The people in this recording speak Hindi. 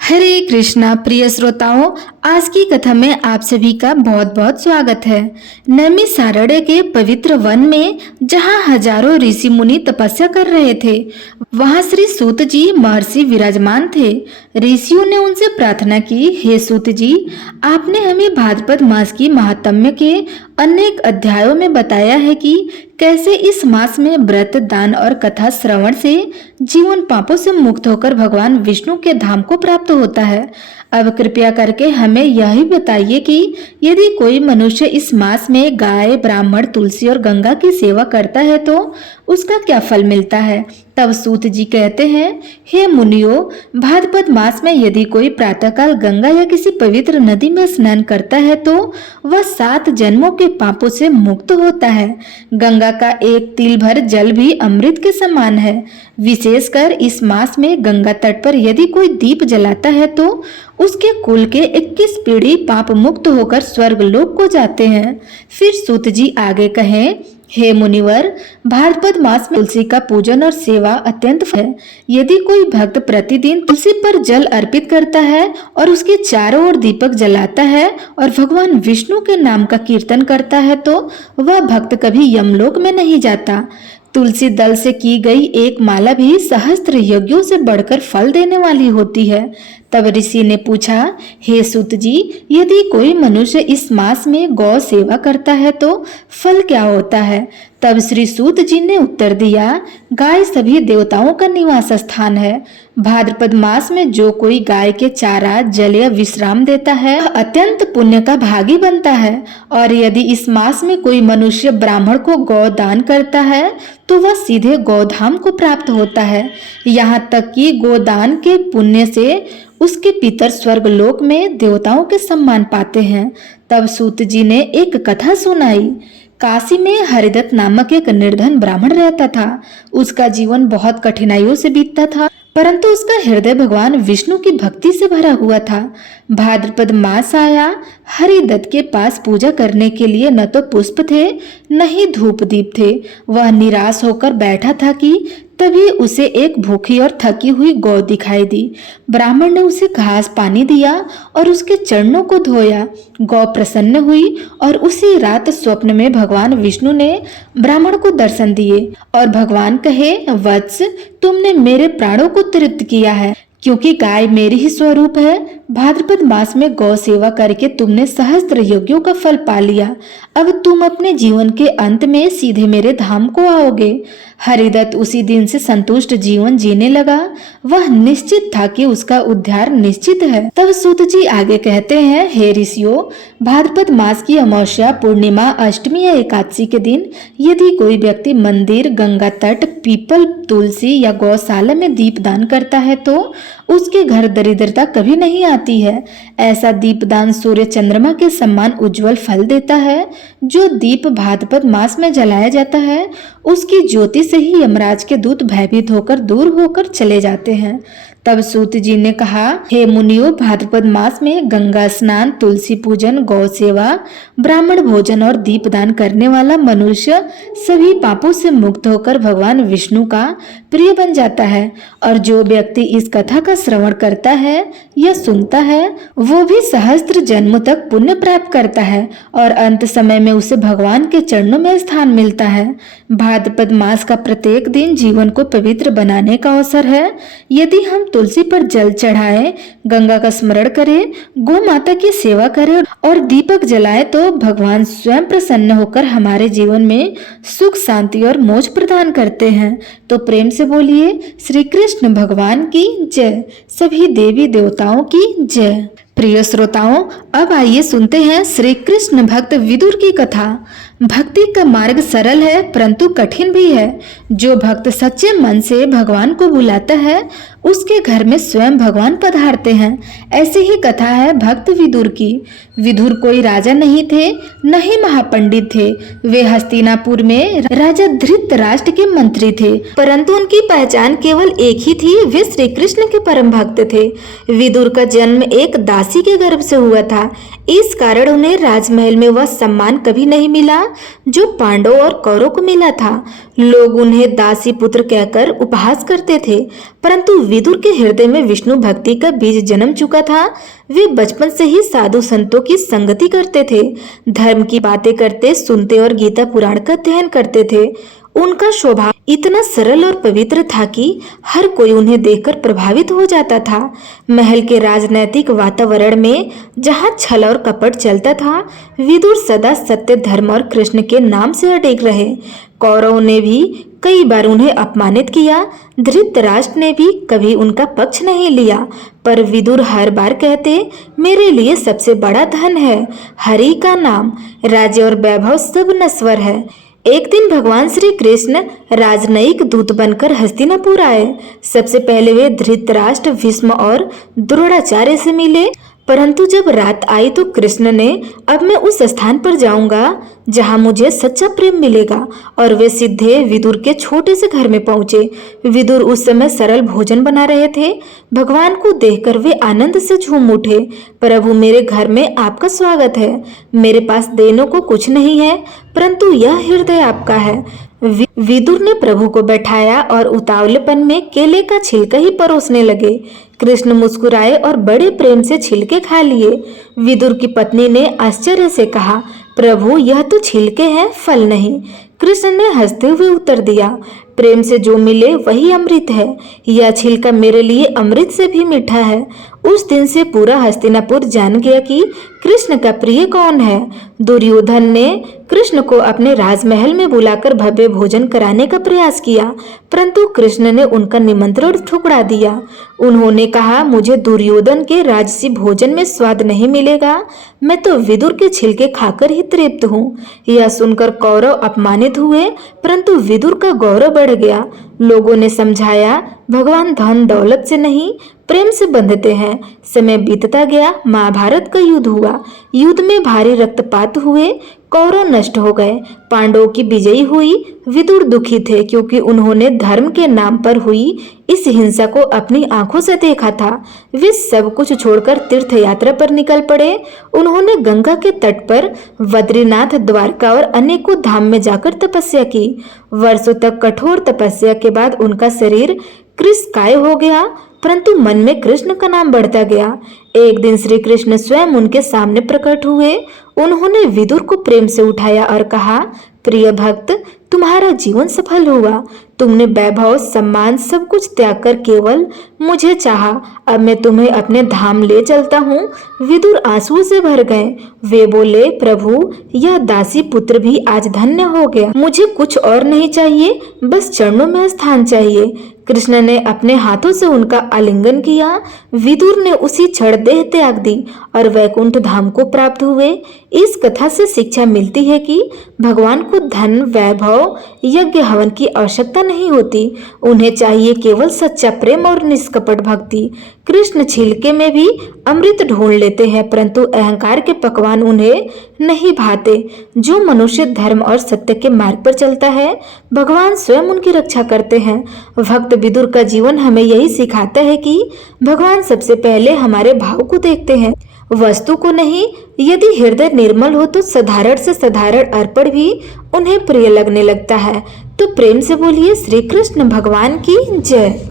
हरे कृष्णा प्रिय श्रोताओं, आज की कथा में आप सभी का बहुत बहुत स्वागत है। नैमिषारण्य के पवित्र वन में जहाँ हजारों ऋषि मुनि तपस्या कर रहे थे, वहाँ श्री सूत जी महर्षि विराजमान थे। ऋषियों ने उनसे प्रार्थना की, हे सूत जी, आपने हमें भाद्रपद मास की महात्म्य के अनेक अध्यायों में बताया है कि कैसे इस मास में व्रत, दान और कथा श्रवण से जीवन पापों से मुक्त होकर भगवान विष्णु के धाम को प्राप्त होता है। अब कृपया करके हमें यह ही बताइए कि यदि कोई मनुष्य इस मास में गाय, ब्राह्मण, तुलसी और गंगा की सेवा करता है तो उसका क्या फल मिलता है। तब सूत जी कहते हैं, हे मुनियों, भाद्रपद मास में यदि कोई प्रातःकाल गंगा या किसी पवित्र नदी में स्नान करता है तो वह 7 जन्मों के पापों से मुक्त होता है। गंगा का एक तिल भर जल भी अमृत के समान है। विशेषकर इस मास में गंगा तट पर यदि कोई दीप जलाता है तो उसके कुल के 21 पीढ़ी पाप मुक्त होकर स्वर्ग लोक को जाते हैं। फिर सूत जी आगे कहें, हे मुनिवर, भाद्रपद मास में तुलसी का पूजन और सेवा अत्यंत है। यदि कोई भक्त प्रतिदिन तुलसी पर जल अर्पित करता है और उसके चारों ओर दीपक जलाता है और भगवान विष्णु के नाम का कीर्तन करता है तो वह भक्त कभी यमलोक में नहीं जाता। तुलसी दल से की गई एक माला भी सहस्त्र यज्ञों से बढ़कर फल देने वाली होती है। तब ऋषि ने पूछा, हे सूत जी, यदि कोई मनुष्य इस मास में गौ सेवा करता है तो फल क्या होता है। तब श्री सूत जी ने उत्तर दिया, गाय सभी देवताओं का निवास स्थान है। भाद्रपद मास में जो कोई गाय के चारा, जल या विश्राम देता है अत्यंत पुण्य का भागी बनता है। और यदि इस मास में कोई मनुष्य ब्राह्मण को गौ दान करता है तो वह सीधे गोधाम को प्राप्त होता है। यहाँ तक कि गोदान के पुण्य से उसके पितर स्वर्ग लोक में देवताओं के सम्मान पाते हैं। तब सूत जी ने एक कथा सुनाई। काशी में हरिदत्त नामक एक निर्धन ब्राह्मण रहता था। उसका जीवन बहुत कठिनाइयों से बीतता था, परंतु उसका हृदय भगवान विष्णु की भक्ति से भरा हुआ था। भाद्रपद मास आया। हरिदत्त के पास पूजा करने के लिए न तो पुष्प थे, न ही धूप दीप थे। वह निराश होकर बैठा था कि तभी उसे एक भूखी और थकी हुई गौ दिखाई दी। ब्राह्मण ने उसे घास पानी दिया और उसके चरणों को धोया। गौ प्रसन्न हुई और उसी रात स्वप्न में भगवान विष्णु ने ब्राह्मण को दर्शन दिए और भगवान कहे, वत्स, तुमने मेरे प्राणों को तृप्त किया है, क्योंकि गाय मेरी ही स्वरूप है। भाद्रपद मास में गौ सेवा करके तुमने सहस्त्र यज्ञों का फल पा लिया। अब तुम अपने जीवन के अंत में सीधे मेरे धाम को आओगे। हरिदत्त उसी दिन से संतुष्ट जीवन जीने लगा। वह निश्चित था कि उसका उद्धार निश्चित है। तब सूत जी आगे कहते हैं, हे ऋषियों, भाद्रपद मास की अमावस्या, पूर्णिमा, अष्टमी या एकादशी के दिन यदि कोई व्यक्ति मंदिर, गंगा तट, पीपल, तुलसी या गौशाला में दीप दान करता है तो उसके घर दरिद्रता कभी नहीं आती है। ऐसा दीपदान सूर्य चंद्रमा के समान उज्जवल फल देता है। जो दीप भाद्रपद मास में जलाया जाता है उसकी ज्योति से ही यमराज के दूत भयभीत होकर दूर होकर चले जाते हैं। तब सूत जी ने कहा, हे मुनियों, भाद्रपद मास में गंगा स्नान, तुलसी पूजन, गौ सेवा, ब्राह्मण भोजन और दीपदान करने वाला मनुष्य सभी पापों से मुक्त होकर भगवान विष्णु का प्रिय बन जाता है। और जो व्यक्ति इस कथा का श्रवण करता है या सुनता है वो भी सहस्त्र जन्मों तक पुण्य प्राप्त करता है और अंत समय में उसे भगवान के चरणों में स्थान मिलता है। भाद्रपद मास का प्रत्येक दिन जीवन को पवित्र बनाने का अवसर है। यदि हम तुलसी पर जल चढ़ाएं, गंगा का स्मरण करें, गौ माता की सेवा करें और दीपक जलाएं तो भगवान स्वयं प्रसन्न होकर हमारे जीवन में सुख, शांति और मोक्ष प्रदान करते हैं। तो प्रेम से बोलिए, श्री कृष्ण भगवान की जय, सभी देवी देवताओं की जय। प्रिय श्रोताओं, अब आइए सुनते हैं श्री कृष्ण भक्त विदुर की कथा। भक्ति का मार्ग सरल है परंतु कठिन भी है। जो भक्त सच्चे मन से भगवान को बुलाता है उसके घर में स्वयं भगवान पधारते हैं। ऐसी ही कथा है भक्त विदुर की। विदुर कोई राजा नहीं थे, न ही महापंडित थे। वे हस्तिनापुर में राजा धृतराष्ट्र के मंत्री थे, परंतु उनकी पहचान केवल एक ही थी, वे श्री कृष्ण के परम भक्त थे। विदुर का जन्म एक दासी दासी के गर्भ से हुआ था। इस कारण उन्हें राजमहल में वह सम्मान कभी नहीं मिला जो पांडव और कौरव को मिला था। लोग उन्हें दासी पुत्र कहकर उपहास करते थे, परंतु विदुर के हृदय में विष्णु भक्ति का बीज जन्म चुका था। वे बचपन से ही साधु संतों की संगति करते थे, धर्म की बातें करते, सुनते और गीता पुराण का अध्ययन करते थे। उनका स्वभाव इतना सरल और पवित्र था कि हर कोई उन्हें देखकर प्रभावित हो जाता था। महल के राजनैतिक वातावरण में जहाँ छल और कपट चलता था, विदुर सदा सत्य, धर्म और कृष्ण के नाम से अडिग रहे। कौरवों ने भी कई बार उन्हें अपमानित किया, धृतराष्ट्र ने भी कभी उनका पक्ष नहीं लिया, पर विदुर हर बार कहते, मेरे लिए सबसे बड़ा धन है हरि का नाम, राज्य और वैभव सब नश्वर है। एक दिन भगवान श्री कृष्ण राजनयिक दूत बनकर हस्तिनापुर आए। सबसे पहले वे धृतराष्ट्र, भीष्म और द्रोणाचार्य से मिले, परंतु जब रात आई तो कृष्ण ने, अब मैं उस स्थान पर जाऊंगा जहां मुझे सच्चा प्रेम मिलेगा, और वे सीधे विदुर के छोटे से घर में पहुंचे। विदुर उस समय सरल भोजन बना रहे थे। भगवान को देखकर वे आनंद से झूम उठे। प्रभु, मेरे घर में आपका स्वागत है। मेरे पास देने को कुछ नहीं है, परंतु यह हृदय आपका है। विदुर ने प्रभु को बैठाया और उतावलेपन में केले का छिलका ही परोसने लगे। कृष्ण मुस्कुराए और बड़े प्रेम से छिलके खा लिए। विदुर की पत्नी ने आश्चर्य से कहा, प्रभु, यह तो छिलके हैं, फल नहीं। कृष्ण ने हंसते हुए उत्तर दिया, प्रेम से जो मिले वही अमृत है। यह छिलका मेरे लिए अमृत से भी मीठा है। उस दिन से पूरा हस्तिनापुर जान गया कि कृष्ण का प्रिय कौन है। दुर्योधन ने कृष्ण को अपने राजमहल में बुलाकर भव्य भोजन कराने का प्रयास किया, परंतु कृष्ण ने उनका निमंत्रण ठुकरा दिया। उन्होंने कहा, मुझे दुर्योधन के राजसी भोजन में स्वाद नहीं मिलेगा, मैं तो विदुर के छिलके खाकर ही तृप्त हूँ। यह सुनकर कौरव अपमानित हुए, परंतु विदुर का गौरव बढ़ गया। लोगों ने समझाया, भगवान धन दौलत से नहीं प्रेम से बंधते हैं। समय बीतता गया, महाभारत का युद्ध हुआ। युद्ध में भारी रक्तपात हुए, कौरव नष्ट हो गए, पांडवों की विजयी हुई। विदुर दुखी थे क्योंकि उन्होंने धर्म के नाम पर हुई इस हिंसा को अपनी आंखों से देखा था। वे सब कुछ छोड़कर तीर्थ यात्रा पर निकल पड़े। उन्होंने गंगा के तट पर, बद्रीनाथ, द्वारका और अनेकों धाम में जाकर तपस्या की। वर्षों तक कठोर तपस्या के बाद उनका शरीर कृशकाय हो गया, परंतु मन में कृष्ण का नाम बढ़ता गया। एक दिन श्री कृष्ण स्वयं उनके सामने प्रकट हुए। उन्होंने विदुर को प्रेम से उठाया और कहा, प्रिय भक्त, तुम्हारा जीवन सफल हुआ। तुमने वैभव, सम्मान सब कुछ त्याग कर केवल मुझे चाहा। अब मैं तुम्हें अपने धाम ले चलता हूँ। विदुर आंसुओं से भर गए। वे बोले, प्रभु, यह दासी पुत्र भी आज धन्य हो गया। मुझे कुछ और नहीं चाहिए, बस चरणों में स्थान चाहिए। कृष्ण ने अपने हाथों से उनका आलिंगन किया। विदुर ने उसी क्षण देह त्याग दी और वैकुंठ धाम को प्राप्त हुए। इस कथा से शिक्षा मिलती है कि भगवान को धन, वैभव, यज्ञ, हवन की आवश्यकता नहीं होती। उन्हें चाहिए केवल सच्चा प्रेम और निष्कपट भक्ति। कृष्ण छिलके में भी अमृत ढूंढ लेते हैं, परंतु अहंकार के पकवान उन्हें नहीं भाते। जो मनुष्य धर्म और सत्य के मार्ग पर चलता है, भगवान स्वयं उनकी रक्षा करते हैं। भक्त विदुर का जीवन हमें यही सिखाता है कि भगवान सबसे पहले हमारे भाव को देखते हैं, वस्तु को नहीं। यदि हृदय निर्मल हो तो साधारण से साधारण अर्पण भी उन्हें प्रिय लगने लगता है। तो प्रेम से बोलिए श्री कृष्ण भगवान की जय।